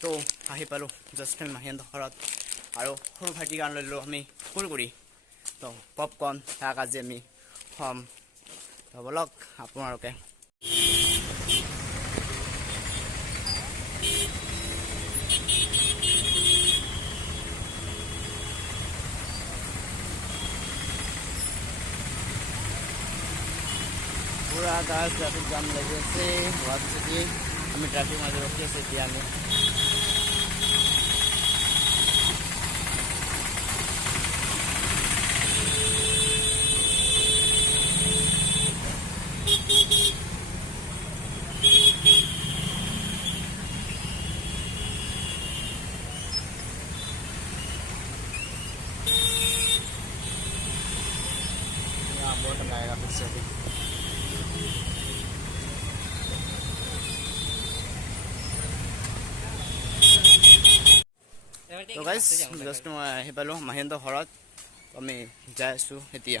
তো আহি পালোঁ জাষ্ট আমি মাহীহঁতৰ ঘৰত আৰু সৰু ভাইটিৰ কাৰণে ল'লোঁ আমি কুৰকুৰি তো পপকৰ্ণ তাক আজি আমি খুৱাম তো বলক আপোনালোকে পুৰা গাছ ট্ৰাফিক জাম লাগি আছে গুৱাহাটী চিটি আমি ট্ৰাফিক মাজত ৰখি আছোঁ এতিয়া আমি बहुत टाइम लगेगा फिर से अभी तो गाइस जस्ट मैं আহি পালোঁ মাহীহঁতৰ ঘৰত আমি যাই আছোঁ এতিয়া